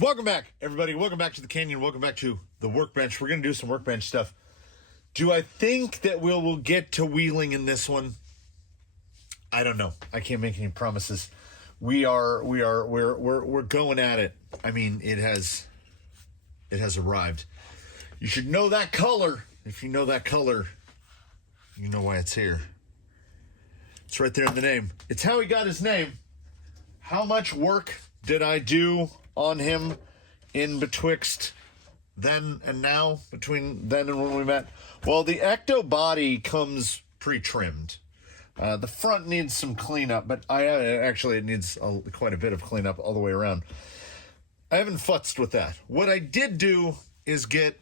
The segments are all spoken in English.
Welcome back, everybody. Welcome back to the Canyon. Welcome back to the workbench. We're going to do some workbench stuff. Do I think that we'll get to wheeling in this one? I don't know. I can't make any promises. We're going at it. I mean, it has arrived. You should know that color. If you know that color, you know why it's here. It's right there in the name. It's how he got his name. How much work did I do on him in betwixt then and now, between then and when we met? Well, the ecto body comes pre-trimmed. The front needs some cleanup, but it needs quite a bit of cleanup all the way around. I haven't futzed with that. What I did do is get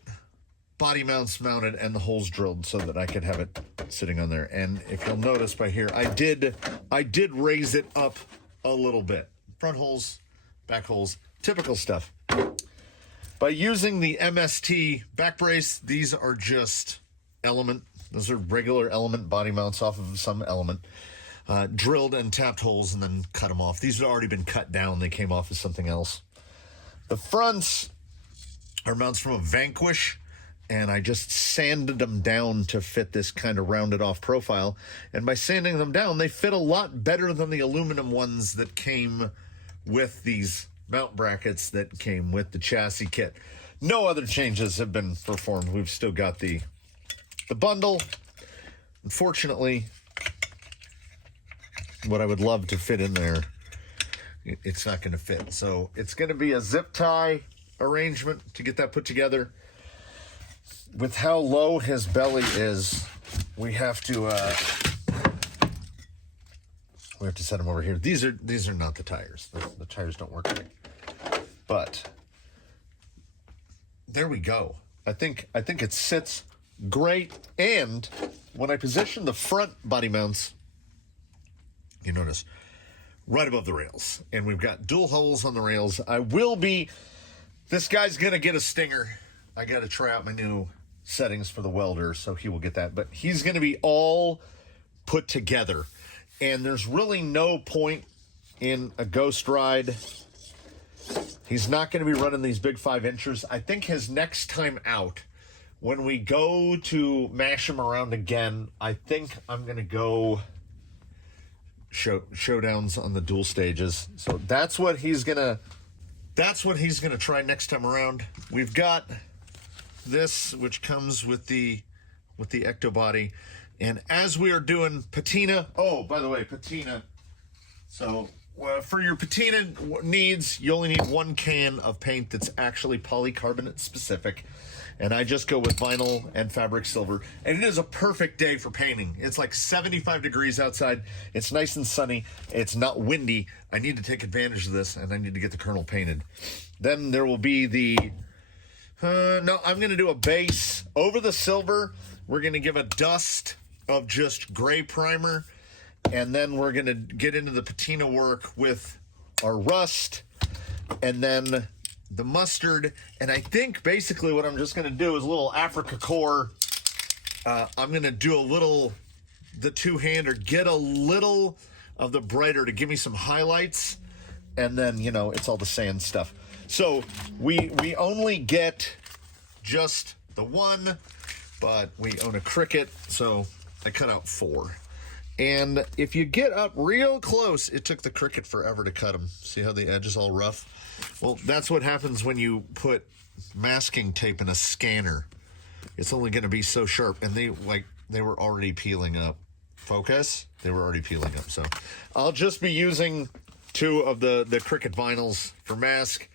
body mounts mounted and the holes drilled so that I could have it sitting on there. And if you'll notice by here, I did raise it up a little bit. Front holes, back holes, typical stuff. By using the MST back brace, these are just Element. Those are regular Element body mounts off of some Element. Drilled and tapped holes and then cut them off. These had already been cut down. They came off as something else. The fronts are mounts from a Vanquish, and I just sanded them down to fit this kind of rounded off profile. And by sanding them down, they fit a lot better than the aluminum ones that came with these mount brackets that came with the chassis kit. No other changes have been performed. We've still got the bundle. Unfortunately, what I would love to fit in there, it's not going to fit. So it's going to be a zip tie arrangement to get that put together. With how low his belly is, we have to set him over here. These are not the tires. The tires don't work right. But there we go. I think it sits great. And when I position the front body mounts, you notice right above the rails, and we've got dual holes on the rails. This guy's gonna get a stinger. I got to try out my new settings for the welder, so he will get that. But he's gonna be all put together, and there's really no point in a ghost ride. He's not going to be running these big 5-inchers. I think his next time out, when we go to mash him around again, I think I'm going to go showdowns on the dual stages. So that's what he's gonna try next time around. We've got this, which comes with the ecto body. And as we are doing patina, oh, by the way, patina. So for your patina needs, you only need 1 can of paint that's actually polycarbonate specific. And I just go with vinyl and fabric silver. And it is a perfect day for painting. It's like 75 degrees outside. It's nice and sunny. It's not windy. I need to take advantage of this, and I need to get the kernel painted. Then there will be no, I'm going to do a base over the silver. We're going to give a dust of just gray primer. And then we're going to get into the patina work with our rust. And then the mustard. And I think basically what I'm just going to do is a little Africa core. I'm going to do the two-hander, get a little of the brighter to give me some highlights. And then, it's all the sand stuff. So we only get just the one, but we own a Cricut, so I cut out 4. And if you get up real close, it took the Cricut forever to cut them. See how the edge is all rough? Well, that's what happens when you put masking tape in a scanner. It's only going to be so sharp. And they were already peeling up. Focus? They were already peeling up. So I'll just be using 2 of the Cricut vinyls for mask.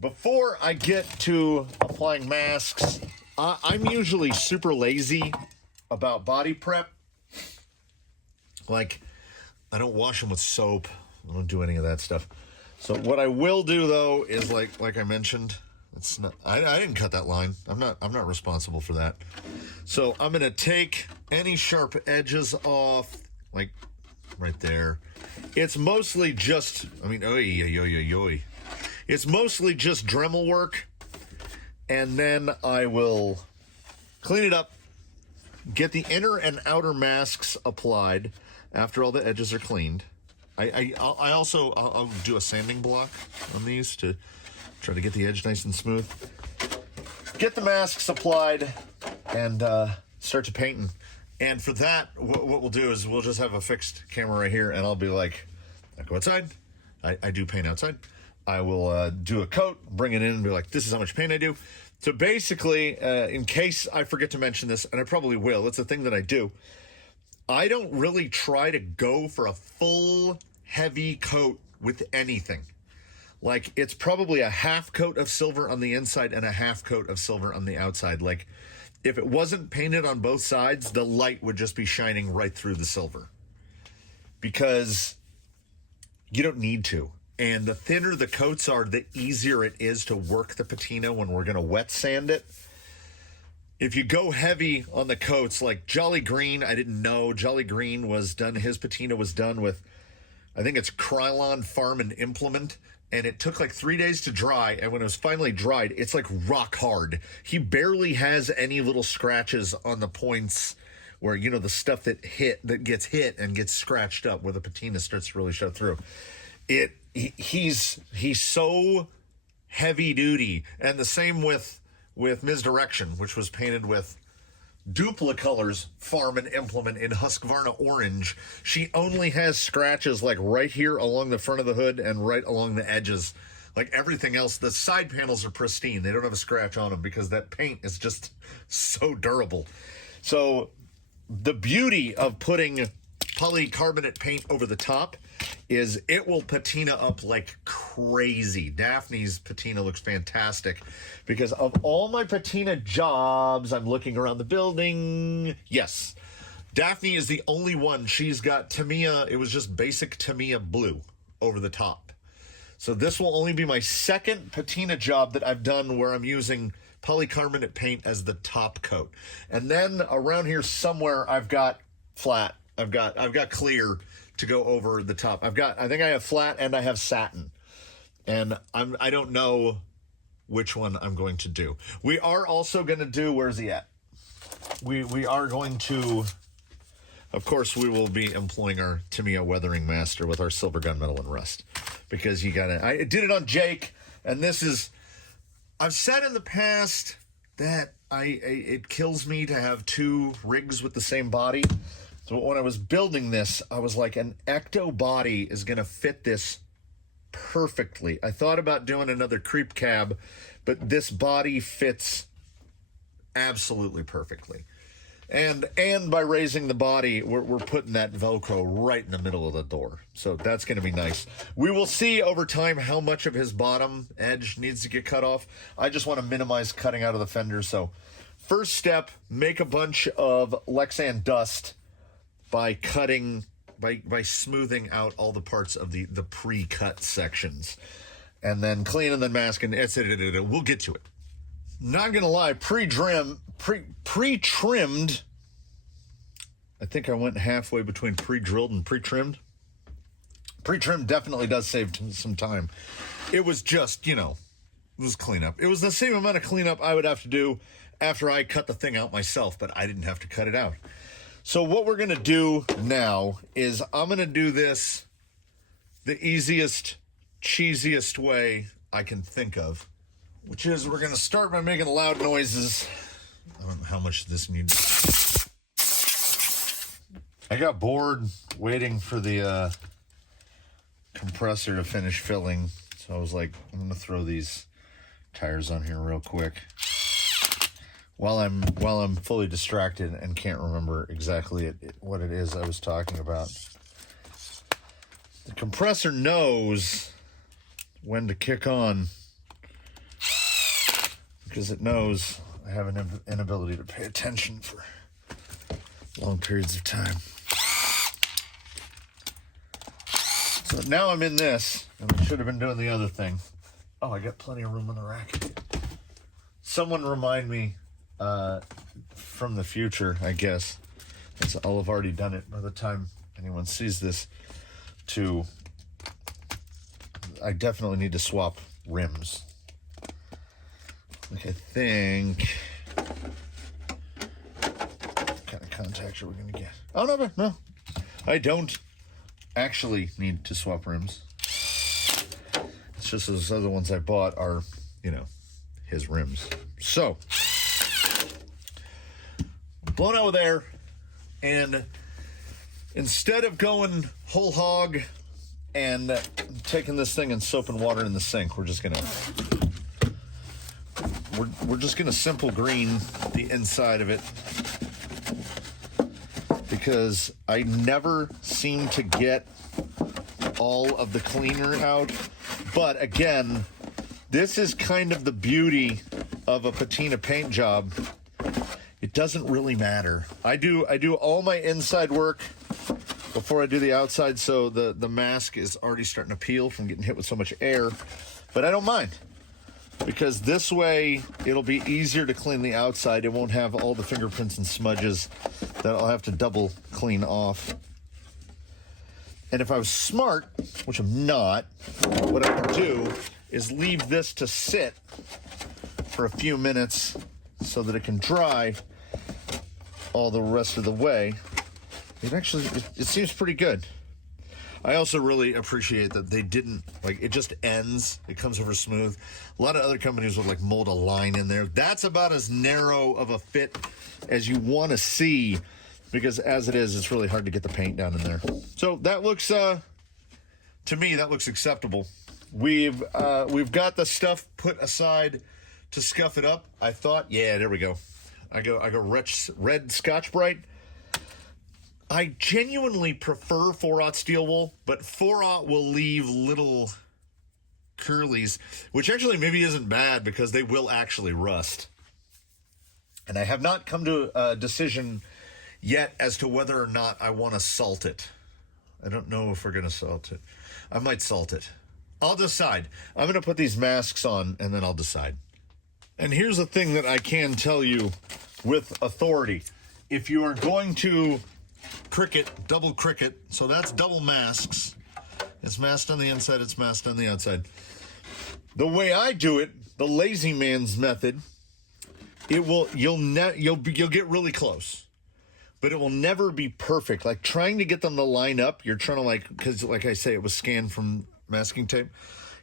Before I get to applying masks, I'm usually super lazy about body prep. Like, I don't wash them with soap. I don't do any of that stuff. So what I will do though is like I mentioned, it's not. I didn't cut that line. I'm not responsible for that. So I'm gonna take any sharp edges off, like right there. It's mostly just. It's mostly just Dremel work, and then I will clean it up, get the inner and outer masks applied after all the edges are cleaned. I'll do a sanding block on these to Try to get the edge nice and smooth. Get the masks applied and start to painting. And for that, what we'll do is we'll just have a fixed camera right here, and I'll be like, I go outside. I do paint outside. I will do a coat, bring it in, and be like, this is how much paint I do. So basically, in case I forget to mention this, and I probably will, it's a thing that I do, I don't really try to go for a full heavy coat with anything. Like, it's probably a half coat of silver on the inside and a half coat of silver on the outside. Like, if it wasn't painted on both sides, the light would just be shining right through the silver. Because you don't need to. And the thinner the coats are, the easier it is to work the patina when we're going to wet sand it. If you go heavy on the coats, like Jolly Green, I didn't know. Jolly Green was done, his patina was done with, I think it's Krylon Farm and Implement. And it took like 3 days to dry. And when it was finally dried, it's like rock hard. He barely has any little scratches on the points where, you know, the stuff that gets hit and gets scratched up where the patina starts to really show through. He's so heavy duty. And the same with Misdirection, which was painted with Duplicolor's Farm and Implement in Husqvarna Orange. She only has scratches like right here along the front of the hood and right along the edges. Like everything else, the side panels are pristine. They don't have a scratch on them because that paint is just so durable. So the beauty of putting polycarbonate paint over the top is it will patina up like crazy. Daphne's patina looks fantastic because of all my patina jobs, I'm looking around the building. Yes, Daphne is the only one. She's got Tamiya. It was just basic Tamiya blue over the top. So this will only be my second patina job that I've done where I'm using polycarbonate paint as the top coat. And then around here somewhere I've got flat. I've got clear to go over the top. I think I have flat and I have satin. And I don't know which one I'm going to do. We are also going to do, where's he at? We are going to, of course, we will be employing our Tamiya Weathering Master with our silver gunmetal and rust. Because I did it on Jake, and this is, I've said in the past that it kills me to have two rigs with the same body. So when I was building this, I was like, an ecto body is going to fit this perfectly. I thought about doing another creep cab, but this body fits absolutely perfectly. And by raising the body, we're putting that Velcro right in the middle of the door. So that's going to be nice. We will see over time how much of his bottom edge needs to get cut off. I just want to minimize cutting out of the fender. So first step, make a bunch of Lexan dust by cutting, by smoothing out all the parts of the pre-cut sections. And then clean and then mask, and we'll get to it. Not gonna lie, pre-trimmed, I think I went halfway between pre-drilled and pre-trimmed. Pre-trimmed definitely does save some time. It was just, it was cleanup. It was the same amount of cleanup I would have to do after I cut the thing out myself, but I didn't have to cut it out. So what we're going to do now is I'm going to do this the easiest, cheesiest way I can think of, which is we're going to start by making loud noises. I don't know how much this needs. I got bored waiting for the compressor to finish filling, so I was like, I'm going to throw these tires on here real quick. While I'm fully distracted and can't remember exactly what it is I was talking about. The compressor knows when to kick on because it knows I have an inability to pay attention for long periods of time. So now I'm in this, and I should have been doing the other thing. Oh, I got plenty of room on the rack. Someone remind me from the future, I guess, since I'll have already done it by the time anyone sees this, I definitely need to swap rims. Like, I think, what kind of contacts are we going to get? Oh, no, I don't actually need to swap rims. It's just as those other ones I bought are, you know, his rims. So, blown out with air, and instead of going whole hog and taking this thing and soap and water in the sink, we're just gonna simple green the inside of it, because I never seem to get all of the cleaner out. But again, this is kind of the beauty of a patina paint job. It doesn't really matter. I do all my inside work before I do the outside, so the mask is already starting to peel from getting hit with so much air. But I don't mind, because this way it'll be easier to clean the outside. It won't have all the fingerprints and smudges that I'll have to double clean off. And if I was smart, which I'm not, what I would do is leave this to sit for a few minutes so that it can dry all the rest of the way. It seems pretty good. I also really appreciate that they didn't, like, it just ends. It comes over smooth. A lot of other companies would, like, mold a line in there. That's about as narrow of a fit as you want to see, because as it is, it's really hard to get the paint down in there. So that looks, to me, that looks acceptable. We've got the stuff put aside to scuff it up. I thought, yeah, there we go. I go red Scotch-Brite. I genuinely prefer 4/0 steel wool, but 4/0 will leave little curlies, which actually maybe isn't bad, because they will actually rust. And I have not come to a decision yet as to whether or not I want to salt it. I don't know if we're going to salt it. I might salt it. I'll decide. I'm going to put these masks on, and then I'll decide. And here's the thing that I can tell you with authority. If you are going to double cricket, so that's double masks. It's masked on the inside, it's masked on the outside. The way I do it, the lazy man's method, you'll get really close, but it will never be perfect. Like trying to get them to line up, you're trying to, because like I say, it was scanned from masking tape.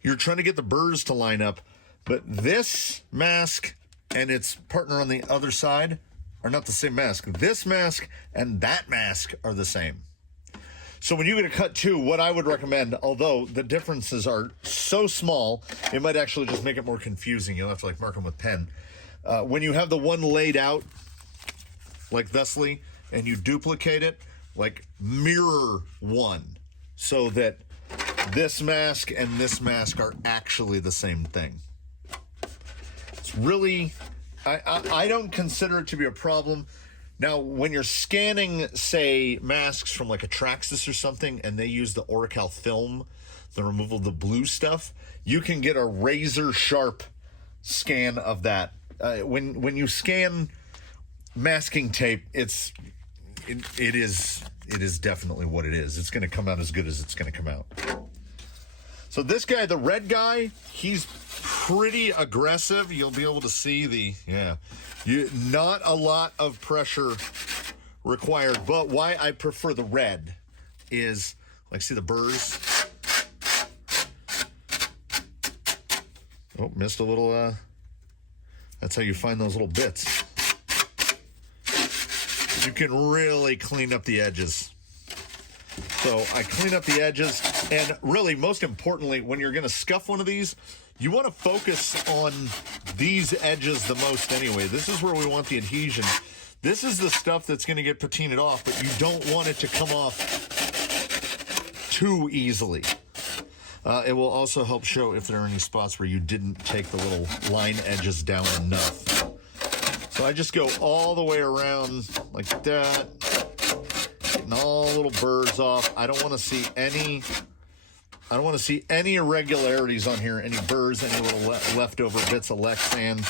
You're trying to get the burrs to line up, but this mask and its partner on the other side are not the same mask. This mask and that mask are the same. So when you get a cut two, what I would recommend, although the differences are so small, it might actually just make it more confusing. You'll have to mark them with pen. When you have the one laid out, like thusly, and you duplicate it, mirror one, so that this mask and this mask are actually the same thing. It's really, I don't consider it to be a problem. Now, when you're scanning, say, masks from a Traxxas or something, and they use the Oracal film, the removal of the blue stuff, you can get a razor sharp scan of that. When you scan masking tape, it is definitely what it is. It's going to come out as good as it's going to come out. So this guy, the red guy, he's pretty aggressive. You'll be able to see not a lot of pressure required. But why I prefer the red is, see the burrs? Oh, missed a little, that's how you find those little bits. You can really clean up the edges. So I clean up the edges, and really, most importantly, when you're going to scuff one of these, you want to focus on these edges the most anyway. This is where we want the adhesion. This is the stuff that's going to get patinaed off, but you don't want it to come off too easily. It will also help show if there are any spots where you didn't take the little line edges down enough. So I just go all the way around like that, getting all the little burrs off. I don't want to see any irregularities on here, any burrs, any little leftover bits of Lexan.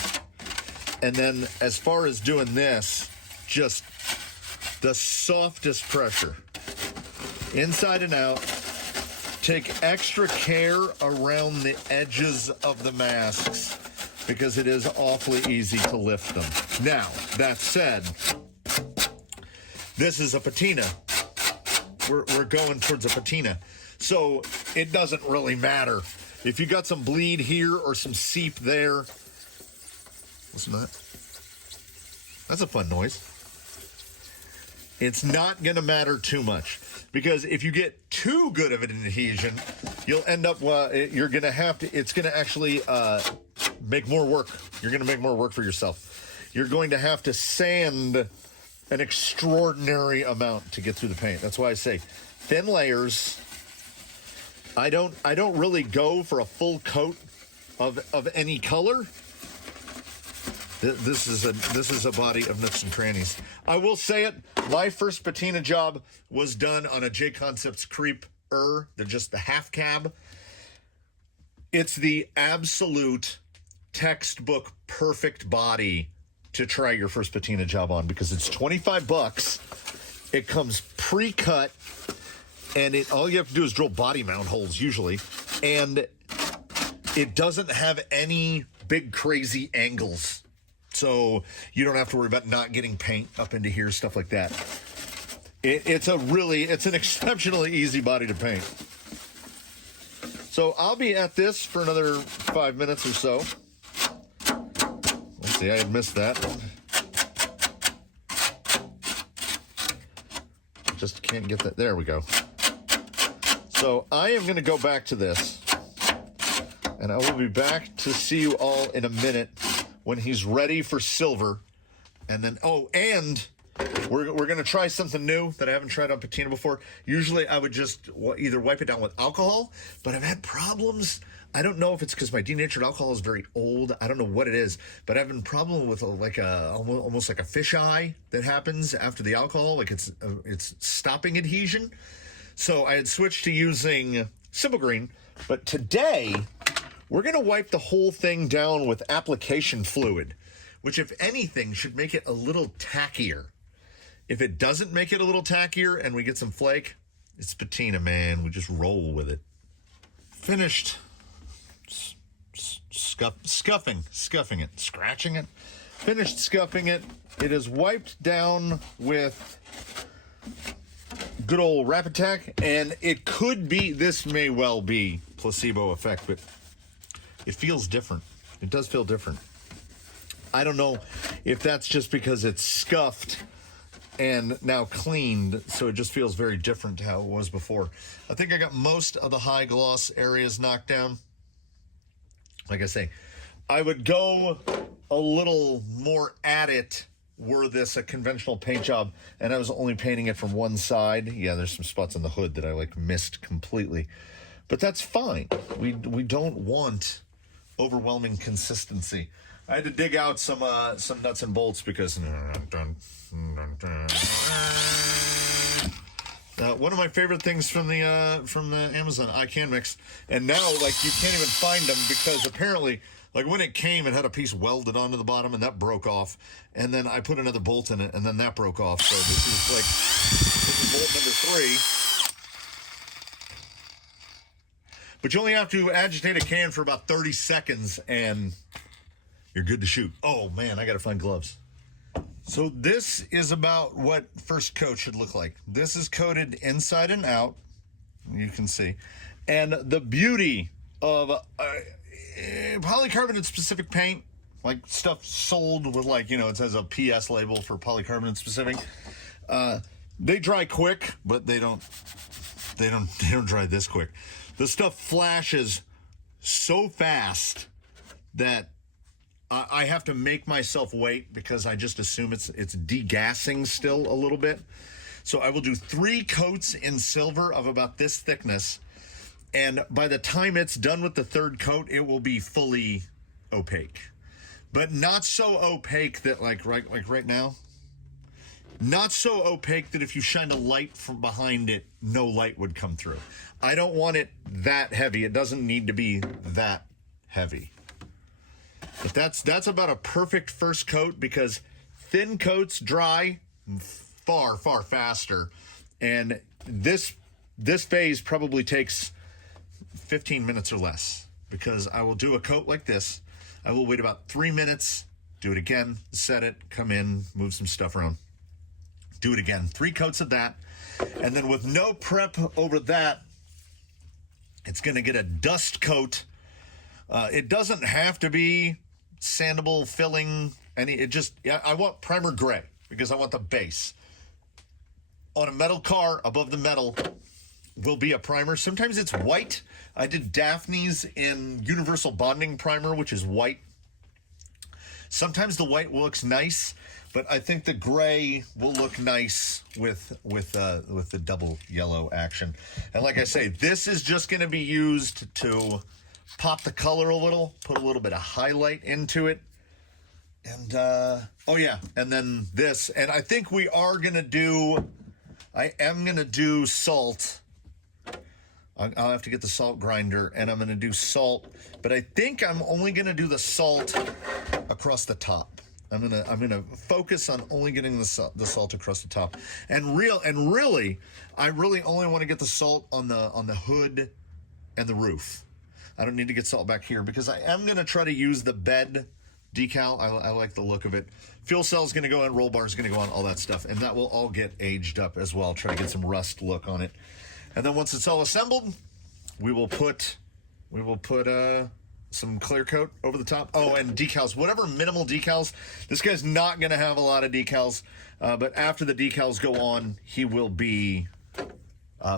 And then as far as doing this, just the softest pressure, inside and out. Take extra care around the edges of the masks, because it is awfully easy to lift them. Now, that said, this is a patina. We're going towards a patina. So it doesn't really matter If you got some bleed here or some seep there, listen to that. That's a fun noise. It's not going to matter too much, because if you get too good of an adhesion, you'll end up, you're going to have to, it's going to actually make more work. You're going to make more work for yourself. You're going to have to sand an extraordinary amount to get through the paint. That's why I say thin layers. I don't really go for a full coat of any color. This is a body of nooks and crannies. I will say it. My first patina job was done on a J Concepts Creeper. They're just the half cab. It's the absolute textbook perfect body to try your first patina job on, because it's $25. It comes pre-cut, and all you have to do is drill body mount holes usually, and it doesn't have any big crazy angles. So you don't have to worry about not getting paint up into here, stuff like that. It's an exceptionally easy body to paint. So I'll be at this for another 5 minutes or so. Let's see, I had missed that. Just can't get that. There we go. So I am going to go back to this, and I will be back to see you all in a minute when he's ready for silver. And then, and we're going to try something new that I haven't tried on patina before. Usually I would just either wipe it down with alcohol, but I've had problems. I don't know if it's because my denatured alcohol is very old. I don't know what it is, but I've been problem with almost like a fisheye that happens after the alcohol. Like it's stopping adhesion. So I had switched to using Simple Green, but today we're going to wipe the whole thing down with application fluid, which, if anything, should make it a little tackier. If it doesn't make it a little tackier and we get some flake, it's patina, man. We just roll with it. Finished scuffing it, scratching it. Finished scuffing it. It is wiped down with good old Rapid Tack, and it could be, this may well be placebo effect, but it feels different. It does feel different. I don't know if that's just because it's scuffed and now cleaned, so it just feels very different to how it was before. I think I got most of the high gloss areas knocked down. Like I say, I would go a little more at it were this a conventional paint job and I was only painting it from one side. Yeah, there's some spots on the hood that I missed completely, but that's fine. We don't want overwhelming consistency. I had to dig out some nuts and bolts because one of my favorite things from the Amazon iCan mix, and now you can't even find them because apparently when it came, it had a piece welded onto the bottom and that broke off, and then I put another bolt in it and then that broke off. So this is bolt number 3. But you only have to agitate a can for about 30 seconds and you're good to shoot. Oh man, I gotta find gloves. So this is about what first coat should look like. This is coated inside and out, you can see. And the beauty of polycarbonate specific paint, like stuff sold with it says a PS label for polycarbonate specific. They dry quick, but they don't dry this quick. The stuff flashes so fast that I have to make myself wait because I just assume it's degassing still a little bit. So I will do 3 coats in silver of about this thickness, and by the time it's done with the 3rd coat, it will be fully opaque, but not so opaque that right now, not so opaque that if you shine a light from behind it, no light would come through. I don't want it that heavy. It doesn't need to be that heavy. But that's about a perfect first coat, because thin coats dry far faster, and this phase probably takes 15 minutes or less, because I will do a coat like this. I will wait about 3 minutes, do it again, set it, come in, move some stuff around, do it again. 3 coats of that, and then with no prep over that, it's going to get a dust coat It doesn't have to be sandable, filling, I want primer gray because I want the base. On a metal car, above the metal will be a primer. Sometimes it's white. I did Daphne's in Universal Bonding Primer, which is white. Sometimes the white looks nice, but I think the gray will look nice with the double yellow action. And like I say, this is just going to be used to pop the color a little, put a little bit of highlight into it. And, oh yeah, and then this. And I think I am going to do salt. I'll have to get the salt grinder, and I'm going to do salt. But I think I'm only going to do the salt across the top. I'm gonna focus on only getting the salt across the top. And really, I really only want to get the salt on the hood and the roof. I don't need to get salt back here because I am going to try to use the bed decal. I like the look of it. Fuel cell's going to go on, roll bar's going to go on, all that stuff. And that will all get aged up as well. Try to get some rust look on it. And then once it's all assembled, we will put some clear coat over the top. Oh, and decals, whatever minimal decals. This guy's not going to have a lot of decals, but after the decals go on, he will be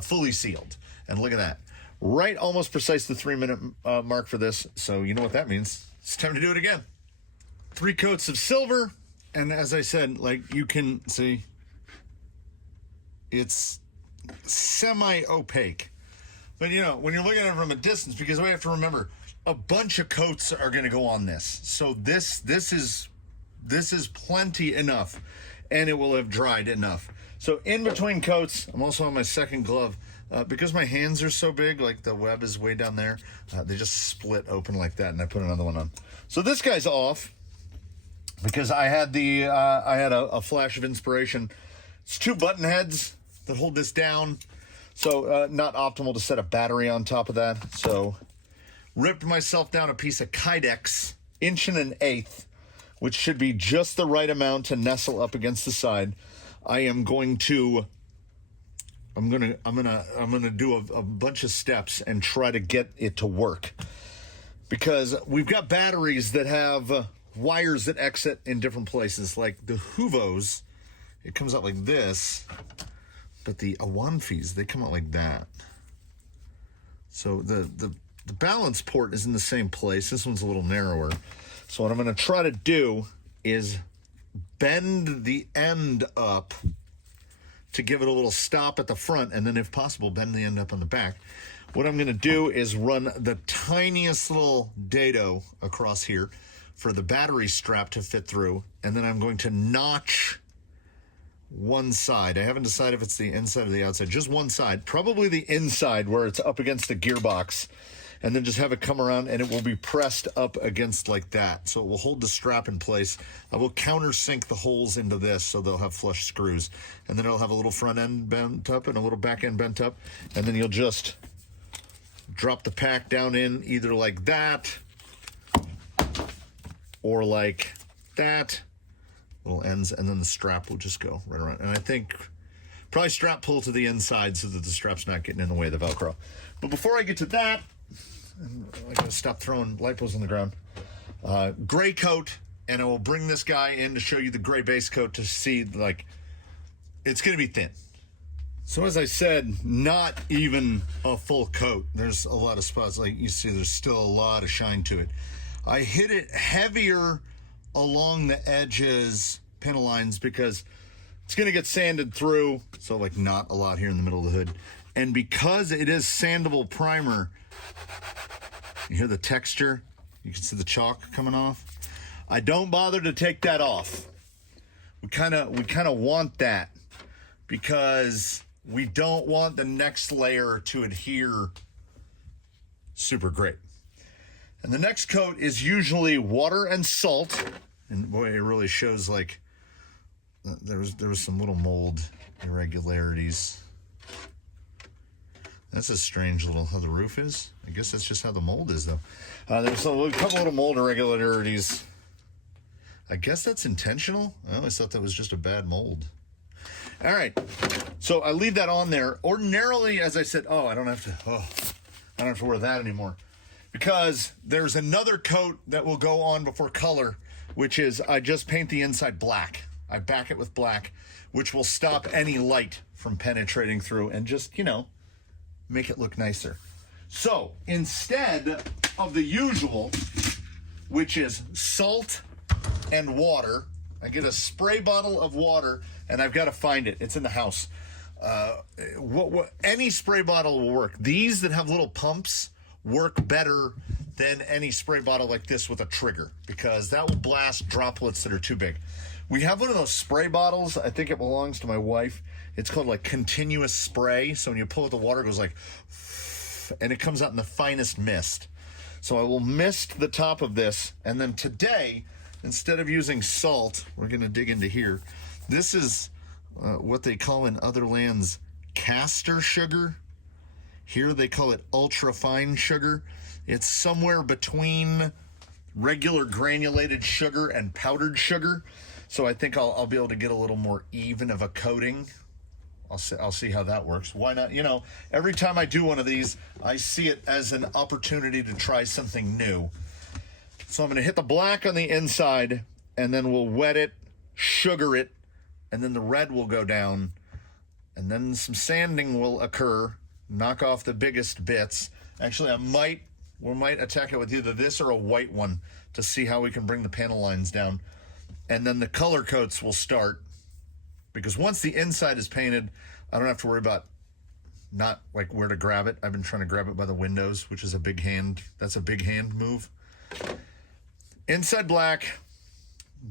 fully sealed. And look at that. Right, almost precise the 3-minute mark for this. So you know what that means. It's time to do it again. 3 coats of silver. And as I said, like you can see, it's semi-opaque. But you know, when you're looking at it from a distance, because we have to remember, a bunch of coats are going to go on this. So this is plenty enough, and it will have dried enough. So in between coats, I'm also on my second glove. Because my hands are so big, like the web is way down there, they just split open like that, and I put another one on. So this guy's off because I had a flash of inspiration. It's 2 button heads that hold this down, so not optimal to set a battery on top of that. So ripped myself down a piece of Kydex, 1 1/8, which should be just the right amount to nestle up against the side. I'm gonna do a bunch of steps and try to get it to work, because we've got batteries that have wires that exit in different places. Like the Huvos, it comes out like this, but the Awanfis, they come out like that. So the balance port is in the same place. This one's a little narrower. So what I'm going to try to do is bend the end up to give it a little stop at the front, and then if possible, bend the end up on the back. What I'm going to do is run the tiniest little dado across here for the battery strap to fit through, and then I'm going to notch one side. I haven't decided if it's the inside or the outside, just one side, probably the inside where it's up against the gearbox, and then just have it come around, and it will be pressed up against like that. So it will hold the strap in place. I will countersink the holes into this so they'll have flush screws. And then it'll have a little front end bent up and a little back end bent up. And then you'll just drop the pack down in either like that or like that. Little ends, and then the strap will just go right around. And I think probably strap pull to the inside so that the strap's not getting in the way of the Velcro. But before I get to that, I gotta stop throwing lipos on the ground. Gray coat, and I will bring this guy in to show you the gray base coat to see, like, it's gonna be thin. So as I said, not even a full coat. There's a lot of spots, like you see, there's still a lot of shine to it. I hit it heavier along the edges, panel lines, because it's gonna get sanded through, so like not a lot here in the middle of the hood. And because it is sandable primer, you hear the texture, you can see the chalk coming off. I don't bother to take that off. We kind of want that because we don't want the next layer to adhere super great. And the next coat is usually water and salt. And boy, it really shows, like, there was some little mold irregularities. That's a strange little how the roof is. I guess that's just how the mold is, though. There's a couple little mold irregularities. I guess that's intentional. I always thought that was just a bad mold. All right, so I leave that on there. Ordinarily, as I said, I don't have to wear that anymore. because there's another coat that will go on before color, which is I just paint the inside black. I back it with black, which will stop any light from penetrating through and just, you know, make it look nicer. So instead of the usual, which is salt and water, I get a spray bottle of water, and I've got to find it. It's in the house. Any spray bottle will work. These that have little pumps work better than any spray bottle like this with a trigger, because that will blast droplets that are too big. We have one of those spray bottles. I think it belongs to my wife. It's called like continuous spray. So when you pull it, the water goes like, and it comes out in the finest mist. So I will mist the top of this. And then today, instead of using salt, we're going to dig into here. This is what they call in other lands castor sugar. Here they call it ultra fine sugar. It's somewhere between regular granulated sugar and powdered sugar. So I think I'll be able to get a little more even of a coating. I'll see how that works. Why not? You know, every time I do one of these, I see it as an opportunity to try something new. So I'm going to hit the black on the inside, and then we'll wet it, sugar it, and then the red will go down, and then some sanding will occur, knock off the biggest bits. Actually, we might attack it with either this or a white one to see how we can bring the panel lines down. And then the color coats will start, because once the inside is painted, I don't have to worry about not like where to grab it. I've been trying to grab it by the windows, which is a big hand. That's a big hand move. Inside black,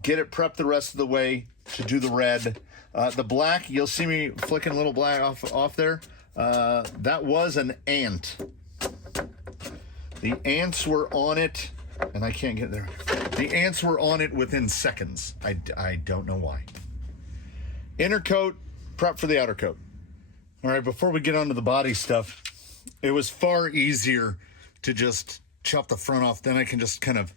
get it prepped the rest of the way to do the red. The black, you'll see me flicking a little black off there. That was an ant. The ants were on it, and I can't get there. The ants were on it within seconds. I don't know why. Inner coat, prep for the outer coat. All right, before we get onto the body stuff, it was far easier to just chop the front off. Then I can just kind of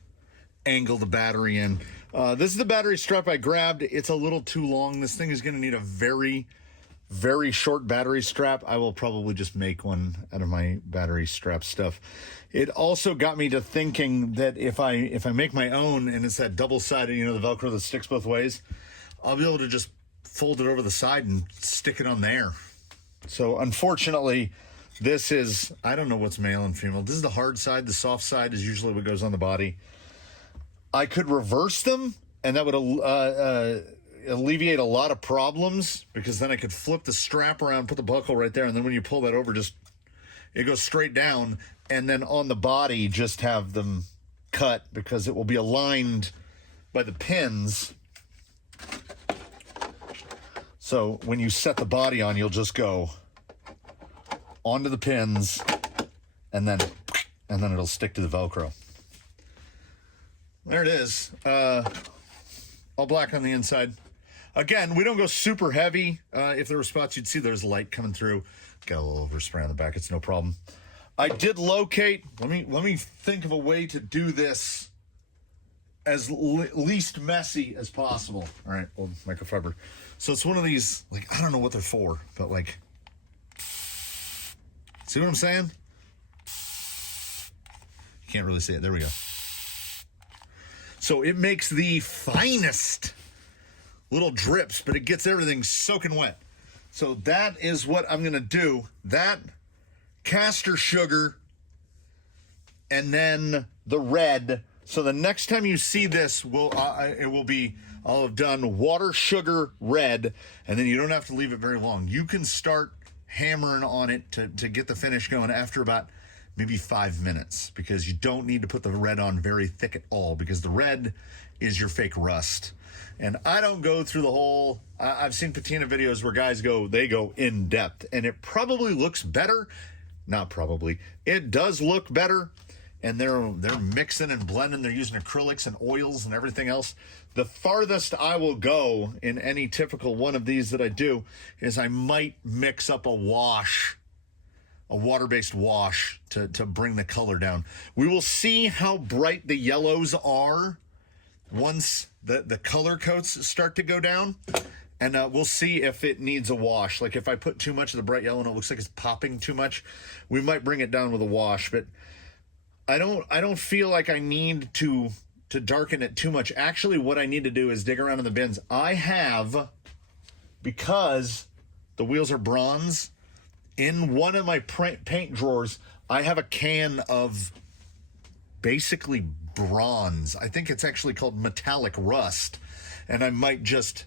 angle the battery in. This is the battery strap I grabbed. It's a little too long. This thing is going to need a very, very short battery strap. I will probably just make one out of my battery strap stuff. It also got me to thinking that if I make my own, and it's that double-sided, you know, the Velcro that sticks both ways, I'll be able to just fold it over the side and stick it on there. So unfortunately, this is, I don't know what's male and female. This is the hard side. The soft side is usually what goes on the body. I could reverse them, and that would alleviate a lot of problems, because then I could flip the strap around, put the buckle right there, and then when you pull that over, just it goes straight down, and then on the body just have them cut, because it will be aligned by the pins. So when you set the body on, you'll just go onto the pins, and then it'll stick to the Velcro. There it is. All black on the inside. Again, we don't go super heavy. If there were spots you'd see there's light coming through, got a little overspray on the back. It's no problem. I did locate. Let me think of a way to do this as least messy as possible. All right, old microfiber. So it's one of these, like, I don't know what they're for, but like, see what I'm saying? You can't really see it. There we go. So it makes the finest little drips, but it gets everything soaking wet. So that is what I'm going to do. That, castor sugar, and then the red. So the next time you see this, I'll have done water, sugar, red, and then you don't have to leave it very long. You can start hammering on it to get the finish going after about maybe 5 minutes, because you don't need to put the red on very thick at all, because the red is your fake rust. And I don't go through the whole, I've seen patina videos where guys they go in depth, and it probably looks better. Not probably. It does look better. And they're mixing and blending. They're using acrylics and oils and everything else. The farthest I will go in any typical one of these that I do is I might mix up a wash, a water-based wash to bring the color down. We will see how bright the yellows are once the color coats start to go down. And we'll see if it needs a wash. Like if I put too much of the bright yellow and it looks like it's popping too much, we might bring it down with a wash. But I don't feel like I need to darken it too much. Actually, what I need to do is dig around in the bins. I have, because the wheels are bronze, in one of my paint drawers, I have a can of basically bronze. I think it's actually called metallic rust, and I might just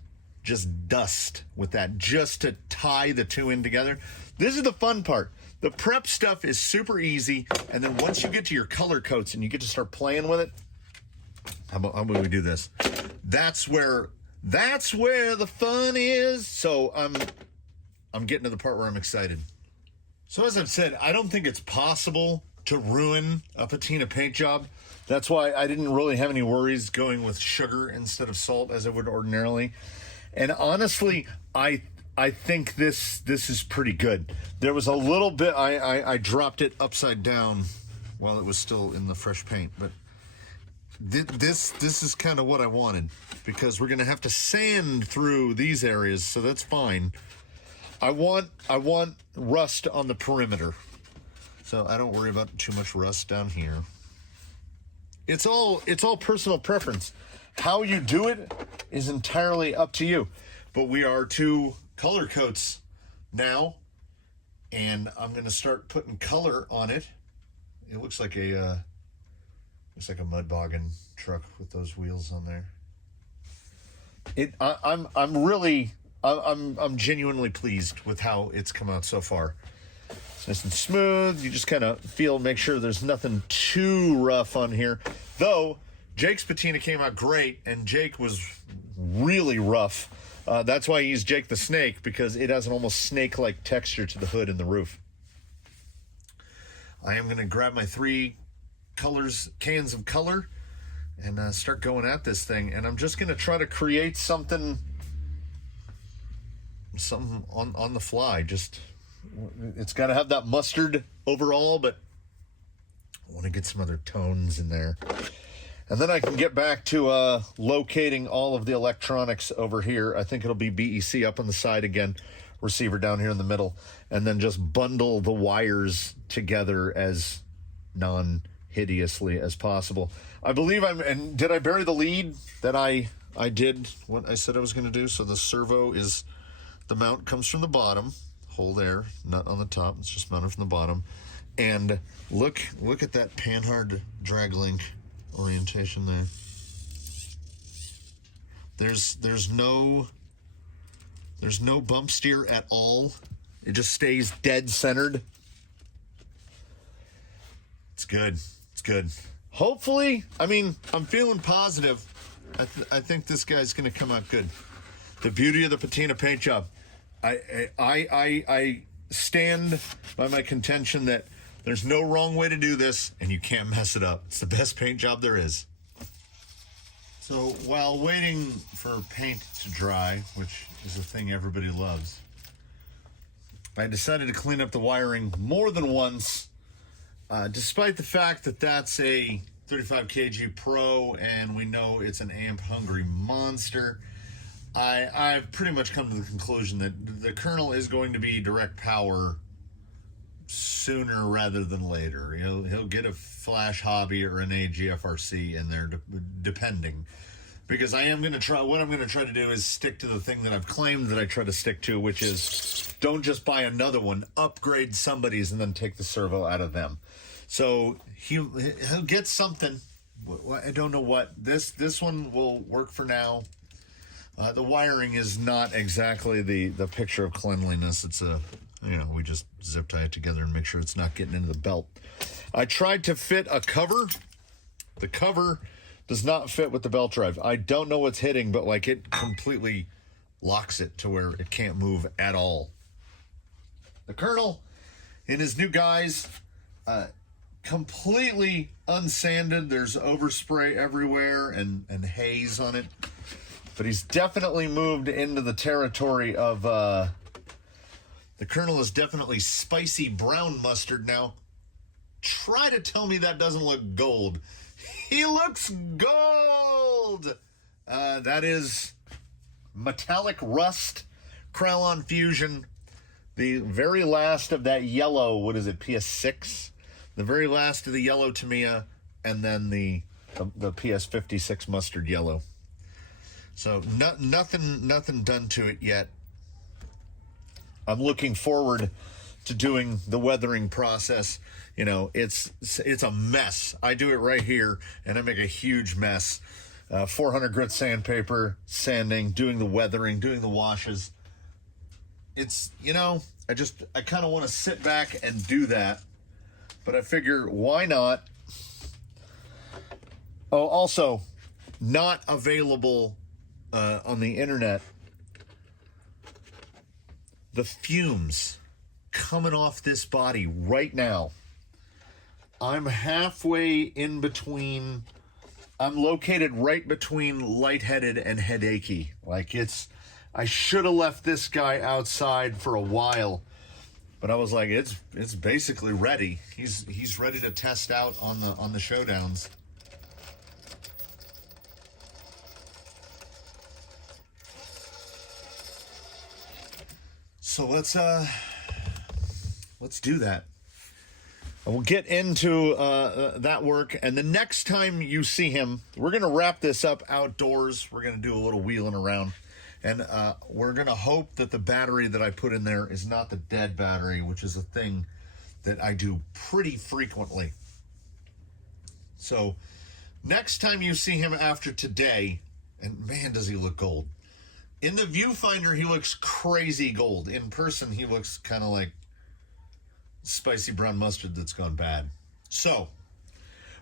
dust with that just to tie the two in together. This is the fun part. The prep stuff is super easy, and then once you get to your color coats and you get to start playing with it, how about we do this? That's where the fun is. So I'm getting to the part where I'm excited. So as I've said, I don't think it's possible to ruin a patina paint job. That's why I didn't really have any worries going with sugar instead of salt as I would ordinarily. And honestly, I think this is pretty good. There was a little bit, I dropped it upside down while it was still in the fresh paint, but this is kind of what I wanted, because we're going to have to sand through these areas, so that's fine. I want rust on the perimeter, so I don't worry about too much rust down here. It's all personal preference. How you do it is entirely up to you. But we are to color coats now, and I'm going to start putting color on it. It looks like a mud boggin truck with those wheels on there. I'm genuinely pleased with how it's come out so far. It's nice and smooth. You just kind of make sure there's nothing too rough on here. Though Jake's patina came out great, and Jake was really rough. That's why he's Jake the Snake, because it has an almost snake-like texture to the hood and the roof. I am going to grab my 3 cans of color and start going at this thing. And I'm just going to try to create something on the fly. It's got to have that mustard overall, but I want to get some other tones in there. And then I can get back to locating all of the electronics over here. I think it'll be BEC up on the side again, receiver down here in the middle, and then just bundle the wires together as non-hideously as possible. I believe and did I bury the lead that I did what I said I was going to do? So the servo is, the mount comes from the bottom, hole there, nut on the top. It's just mounted from the bottom. And look at that panhard drag link orientation there. There's no bump steer at all. It just stays dead centered. It's good. It's good. Hopefully, I'm feeling positive. I think this guy's going to come out good. The beauty of the patina paint job. I stand by my contention that there's no wrong way to do this, and you can't mess it up. It's the best paint job there is. So while waiting for paint to dry, which is a thing everybody loves, I decided to clean up the wiring more than once, despite the fact that that's a 35 kg Pro, and we know it's an amp-hungry monster. I've pretty much come to the conclusion that the kernel is going to be direct power sooner rather than later. He'll get a Flash Hobby or an AGFRC in there, depending. Because what I'm going to try to do is stick to the thing that I've claimed that I try to stick to, which is don't just buy another one, upgrade somebody's and then take the servo out of them. So he'll get something. I don't know what. This one will work for now. The wiring is not exactly the picture of cleanliness. It's we just zip tie it together and make sure it's not getting into the belt. I tried to fit a cover. The cover does not fit with the belt drive. I don't know what's hitting, but it completely locks it to where it can't move at all. The kernel in his new guise, completely unsanded. There's overspray everywhere and haze on it. But he's definitely moved into the territory of, the kernel is definitely spicy brown mustard now. Try to tell me that doesn't look gold. He looks gold! That is metallic rust, Krylon Fusion. The very last of that yellow, what is it, PS6? the very last of the yellow Tamiya, and then the PS56 mustard yellow. So nothing done to it yet. I'm looking forward to doing the weathering process. You know, it's a mess. I do it right here, and I make a huge mess. 400 grit sandpaper, sanding, doing the weathering, doing the washes. It's, you know, I kind of want to sit back and do that, but I figure, why not? Oh, also, not available on the internet, the fumes coming off this body right now. I'm halfway in between. I'm located right between lightheaded and headachy. Like, I should have left this guy outside for a while, but I was like, it's basically ready. He's ready to test out on the showdowns. So let's do that. We'll get into that work, and the next time you see him, we're going to wrap this up outdoors. We're going to do a little wheeling around, and we're going to hope that the battery that I put in there is not the dead battery, which is a thing that I do pretty frequently. So next time you see him after today, and man, does he look gold. In the viewfinder, he looks crazy gold. In person, he looks kind of like spicy brown mustard that's gone bad. So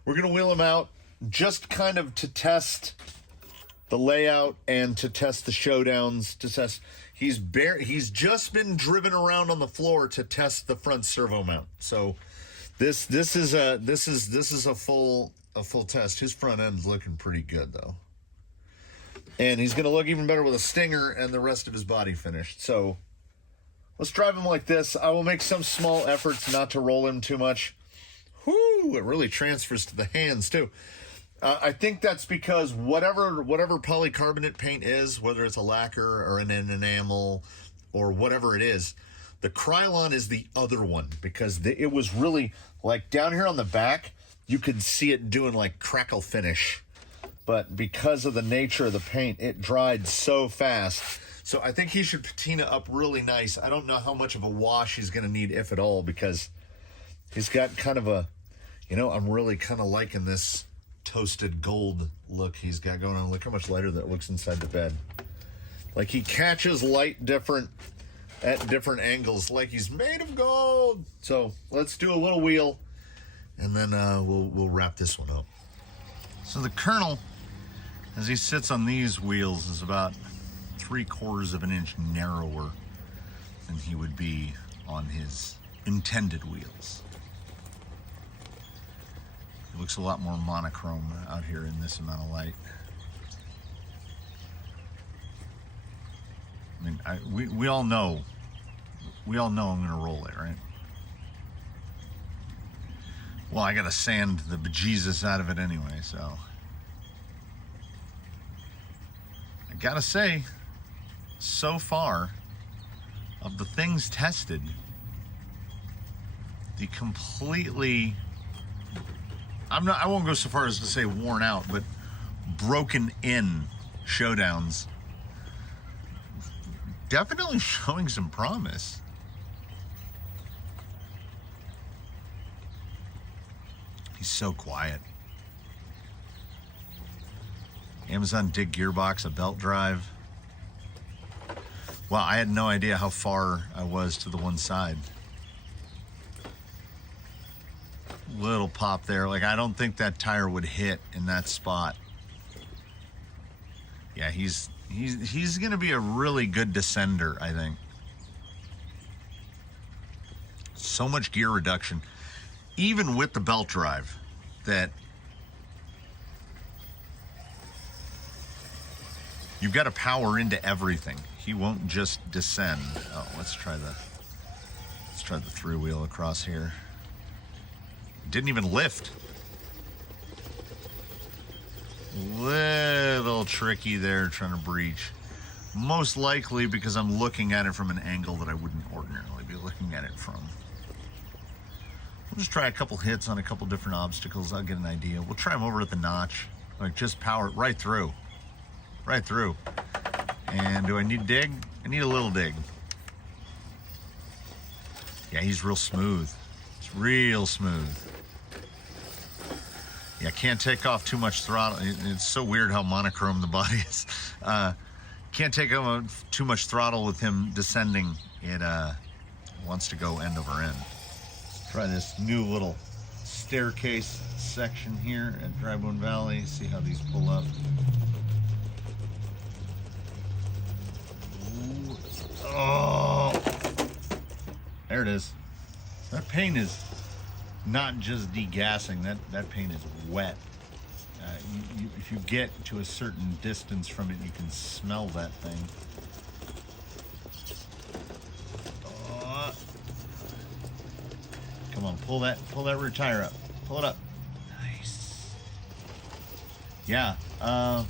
we're going to wheel him out just kind of to test the layout and to test the showdowns, to test. He's just been driven around on the floor to test the front servo mount. So this is a full test. His front end's looking pretty good though. And he's going to look even better with a stinger and the rest of his body finished. So let's drive him like this. I will make some small efforts not to roll him too much. Whoo, it really transfers to the hands too. I think that's because whatever polycarbonate paint is, whether it's a lacquer or an enamel or whatever it is, the Krylon is the other one, because it was really like down here on the back, you could see it doing like crackle finish. But because of the nature of the paint, it dried so fast. So I think he should patina up really nice. I don't know how much of a wash he's going to need, if at all, because he's got kind of a, you know, I'm really kind of liking this toasted gold look he's got going on. Look how much lighter that looks inside the bed. Like, he catches light at different angles, like he's made of gold. So let's do a little wheel, and then we'll wrap this one up. So the kernel, as he sits on these wheels, is about 3/4 of an inch narrower than he would be on his intended wheels. It looks a lot more monochrome out here in this amount of light. I mean, we all know I'm gonna roll it, right? Well, I gotta sand the bejesus out of it anyway, so. I gotta say, so far, of the things tested, the completely, I won't go so far as to say worn out, but broken in showdowns, definitely showing some promise. He's so quiet. Amazon Dig Gearbox, a belt drive. Wow, I had no idea how far I was to the one side. Little pop there. Like, I don't think that tire would hit in that spot. Yeah, he's gonna be a really good descender, I think. So much gear reduction, even with the belt drive, that you've got to power into everything. He won't just descend. Oh, let's try the 3-wheel across here. Didn't even lift. Little tricky there, trying to breach. Most likely because I'm looking at it from an angle that I wouldn't ordinarily be looking at it from. just try a couple hits on a couple different obstacles. I'll get an idea. We'll try them over at the notch. Like just power it right through. Right through. And do I need dig? I need a little dig. Yeah, he's real smooth. It's real smooth. Yeah, can't take off too much throttle. It's so weird how monochrome the body is. Can't take off too much throttle with him descending. It wants to go end over end. Let's try this new little staircase section here at Drybone Valley. See how these pull up. Ooh. Oh, there it is. That paint is not just degassing. That paint is wet. If you get to a certain distance from it, you can smell that thing. Come on, pull that rear tire up. Pull it up. Nice. Yeah. I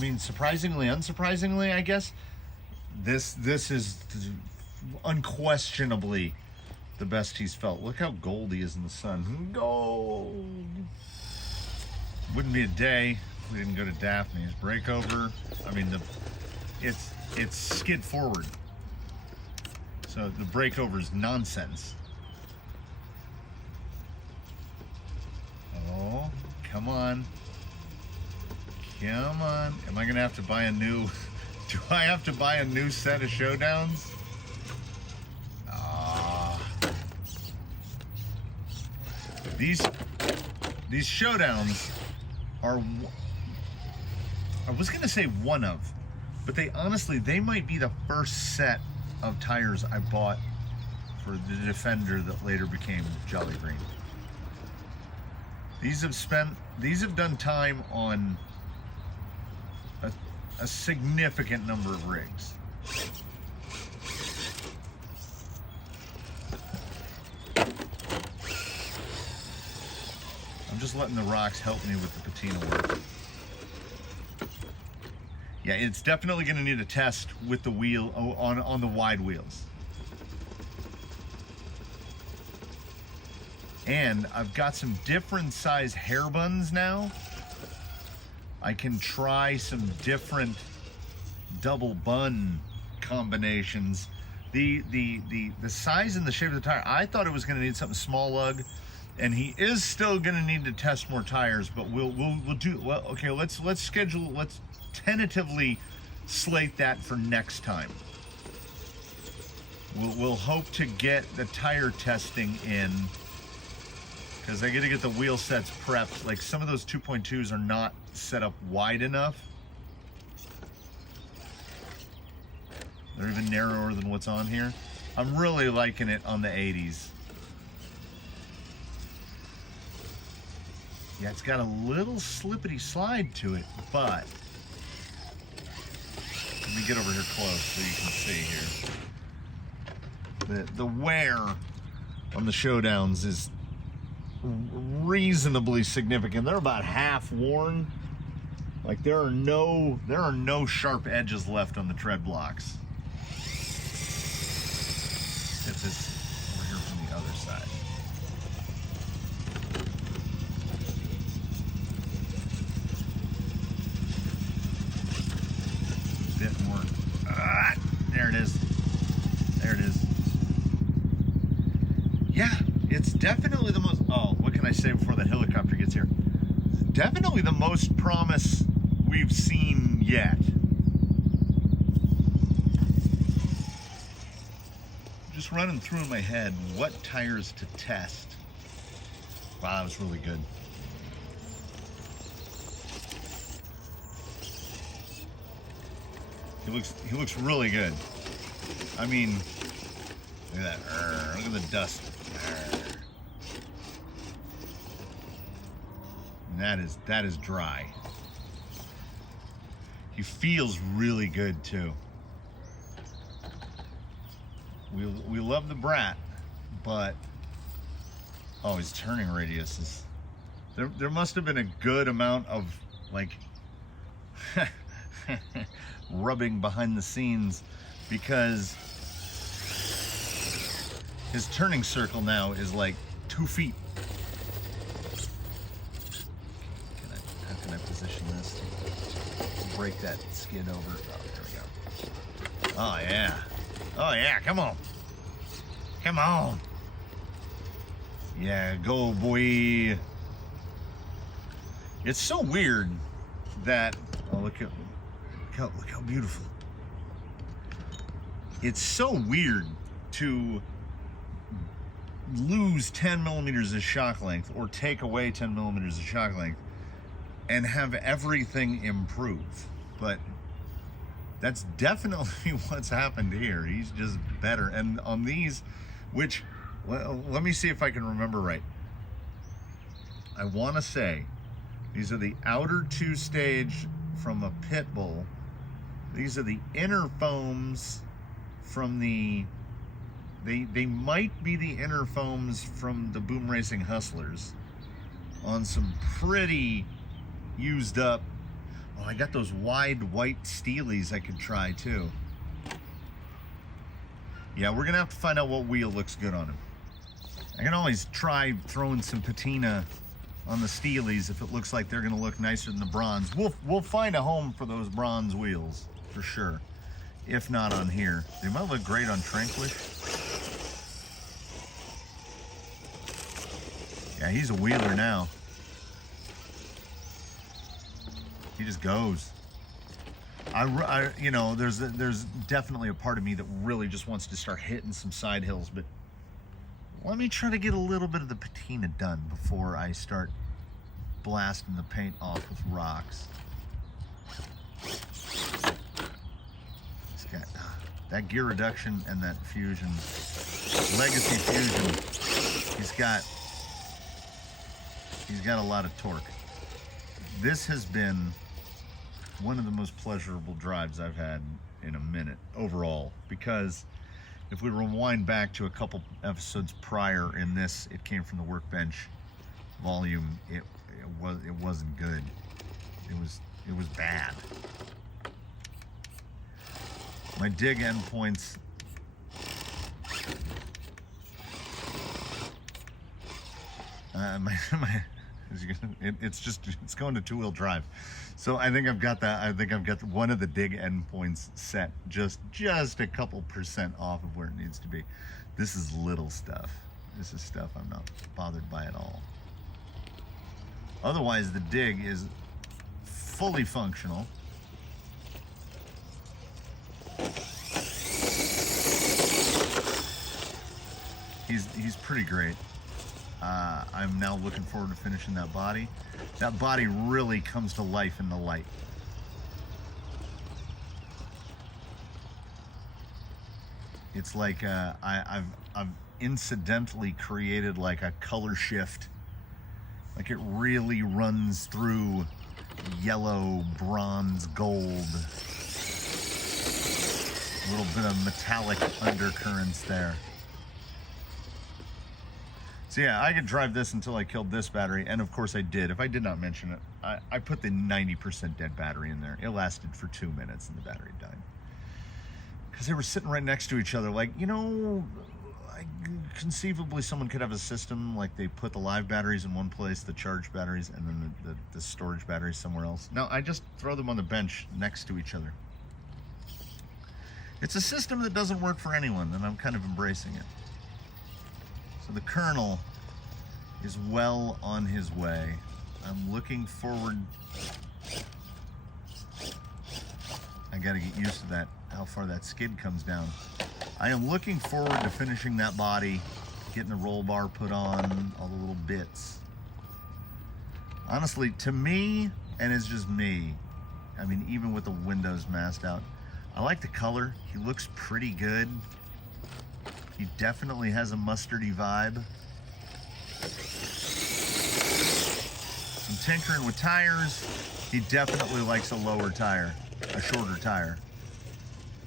mean, unsurprisingly, I guess this is unquestionably the best he's felt. Look how gold he is in the sun. Gold. Wouldn't be a day if we didn't go to Daphne's. Breakover. I mean, it's skid forward. So the breakover is nonsense. Oh, come on. Come on. Am I gonna have to buy a new, do I have to buy a new set of showdowns? These showdowns are, I was gonna say one of, but they might be the first set of tires I bought for the Defender that later became Jolly Green. These have done time on a significant number of rigs. I'm just letting the rocks help me with the patina work. Yeah, it's definitely going to need a test with the wheel on the wide wheels. And I've got some different size hair buns now. I can try some different double bun combinations. The size and the shape of the tire, I thought it was going to need something small lug, and he is still going to need to test more tires. But we'll do well. Okay, let's tentatively slate that for next time. We'll hope to get the tire testing in, because I got to get the wheel sets prepped. Like some of those 2.2s are not set up wide enough. They're even narrower than what's on here. I'm really liking it on the 80s. Yeah, it's got a little slippity slide to it, but let me get over here close so you can see here. The wear on the showdowns is reasonably significant. They're about half worn. Like there are no sharp edges left on the tread blocks. Hit this over here from the other side. Didn't work. There it is. There it is. Yeah, it's definitely the most, oh, what can I say before that helicopter gets here? Definitely the most promise we've seen yet. Just running through in my head what tires to test. Wow, that was really good. He looks really good. I mean, look at that. Look at the dust. And that is dry. He feels really good too. We love the Brat, but oh, his turning radius is there must have been a good amount of like rubbing behind the scenes, because his turning circle now is like 2 feet. How can I position this to break that skid over? Oh, there we go. Oh, yeah. Oh, yeah, come on. Come on. Yeah, go, boy. It's so weird that, oh, look how beautiful. It's so weird to lose 10 millimeters of shock length or take away 10 millimeters of shock length and have everything improve. But that's definitely what's happened here. He's just better. And on these, which, well, let me see if I can remember right. I want to say these are the outer 2 stage from a pit bull. These are the inner foams from the, they might be the inner foams from the Boom Racing Hustlers on some pretty used up. Oh, I got those wide white Steelies I could try too. Yeah, we're gonna have to find out what wheel looks good on him. I can always try throwing some patina on the Steelies if it looks like they're gonna look nicer than the bronze. We'll find a home for those bronze wheels for sure. If not on here, they might look great on Tranquilish. Yeah, he's a wheeler now. He just goes. You know, there's definitely a part of me that really just wants to start hitting some side hills, but let me try to get a little bit of the patina done before I start blasting the paint off with rocks. It's got that gear reduction and that fusion, legacy fusion. He's got a lot of torque. This has been one of the most pleasurable drives I've had in a minute overall, because if we rewind back to a couple episodes prior in this, it came from the workbench volume. It wasn't good. It was bad. My dig endpoints. It's going to 2-wheel drive. So I think I've got one of the dig endpoints set just a couple % off of where it needs to be. This is little stuff. This is stuff I'm not bothered by at all. Otherwise, the dig is fully functional. He's pretty great. I'm now looking forward to finishing that body. That body really comes to life in the light. It's like I've incidentally created like a color shift. Like it really runs through yellow, bronze, gold. A little bit of metallic undercurrents there. So yeah, I could drive this until I killed this battery, and of course I did. If I did not mention it, I put the 90% dead battery in there. It lasted for 2 minutes and the battery died. Because they were sitting right next to each other. Like, you know, conceivably someone could have a system like they put the live batteries in one place, the charged batteries, and then the storage batteries somewhere else. No, I just throw them on the bench next to each other. It's a system that doesn't work for anyone, and I'm kind of embracing it. So the Colonel is well on his way. I'm looking forward. I gotta get used to that, how far that skid comes down. I am looking forward to finishing that body, getting the roll bar put on, all the little bits. Honestly, to me, and it's just me, I mean, even with the windows masked out, I like the color. He looks pretty good. He definitely has a mustardy vibe. Some tinkering with tires. He definitely likes a lower tire, a shorter tire.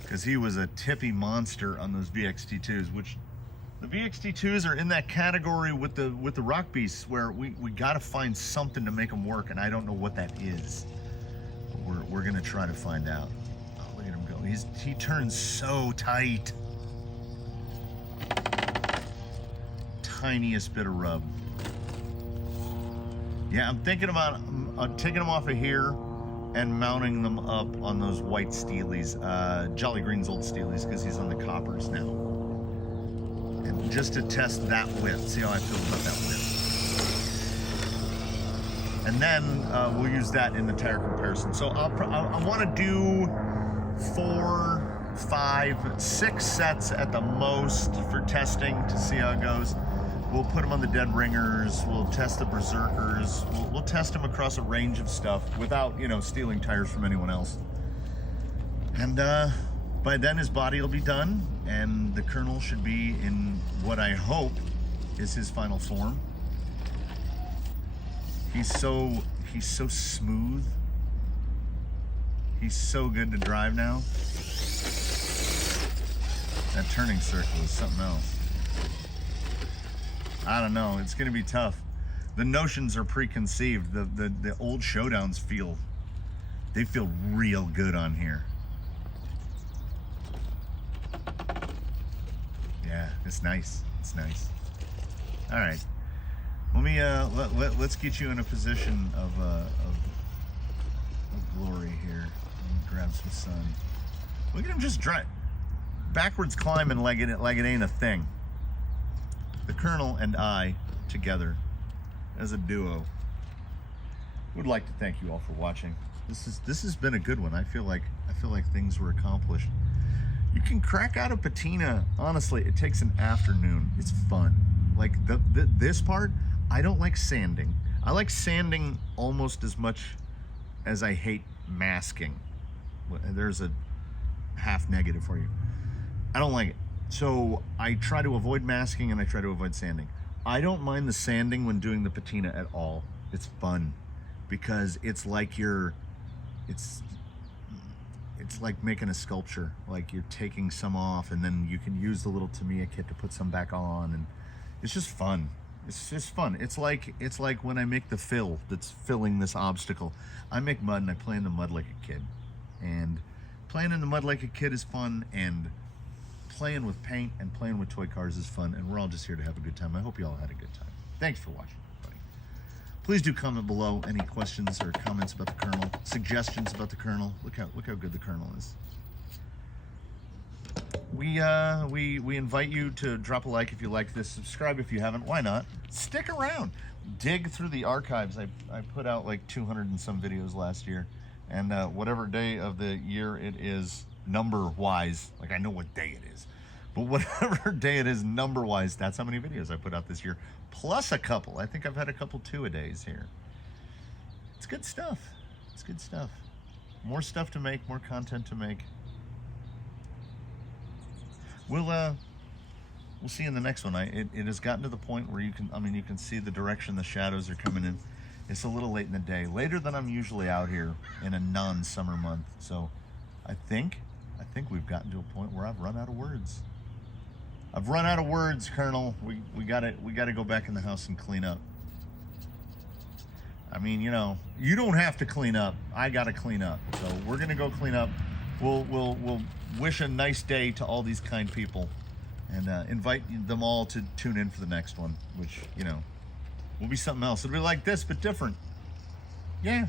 Because he was a tippy monster on those VXT2s, which the VXT2s are in that category with the Rock Beasts, where we got to find something to make them work, and I don't know what that is. But we're gonna try to find out. Oh, look at him go. He turns so tight. tiniest bit of rub. Yeah, I'm thinking about taking them off of here and mounting them up on those white steelies, Jolly Green's old steelies, because he's on the coppers now. And just to test that width, see how I feel about that width. And then we'll use that in the tire comparison. So I want to do 4, 5, 6 sets at the most for testing to see how it goes. We'll put them on the dead ringers. We'll test the berserkers. We'll test them across a range of stuff without, you know, stealing tires from anyone else. And by then his body will be done, and the Colonel should be in what I hope is his final form. He's so smooth. He's so good to drive now. That turning circle is something else. I don't know, it's gonna be tough. The notions are preconceived. The old showdowns feel real good on here. Yeah, it's nice. It's nice. All right, let me let's get you in a position of glory here. Let me grab some sun. Look at him just drive backwards climbing like it ain't a thing. The Colonel and I together as a duo would like to thank you all for watching. This has been a good one. I feel like things were accomplished. You can crack out a patina. Honestly, it takes an afternoon. It's fun. Like this part, I don't like sanding. I like sanding almost as much as I hate masking. There's a half negative for you. I don't like it. So I try to avoid masking and I try to avoid sanding. I don't mind the sanding when doing the patina at all. It's fun because it's like it's like making a sculpture. Like you're taking some off and then you can use the little Tamiya kit to put some back on, and it's just fun. It's just fun. It's like when I make the fill that's filling this obstacle. I make mud and I play in the mud like a kid. And playing in the mud like a kid is fun, and playing with paint and playing with toy cars is fun, and we're all just here to have a good time. I hope you all had a good time. Thanks for watching, everybody. Please do comment below any questions or comments about the Colonel, suggestions about the Colonel. Look how good the Colonel is. We invite you to drop a like if you like this, subscribe if you haven't. Why not? Stick around. Dig through the archives. I put out like 200 and some videos last year, and whatever day of the year it is, number-wise, like I know what day it is, but whatever day it is number-wise, that's how many videos I put out this year, plus a couple. I think I've had a couple two-a-days here. It's good stuff. It's good stuff. More stuff to make, more content to make. We'll see you in the next one. It has gotten to the point where you can see the direction the shadows are coming in. It's a little late in the day, later than I'm usually out here in a non-summer month. So I think we've gotten to a point where I've run out of words. I've run out of words, Colonel. We gotta go back in the house and clean up. I mean, you know, you don't have to clean up. I gotta clean up. So we're gonna go clean up. We'll wish a nice day to all these kind people, and invite them all to tune in for the next one, which, you know, will be something else. It'll be like this, but different. Yeah.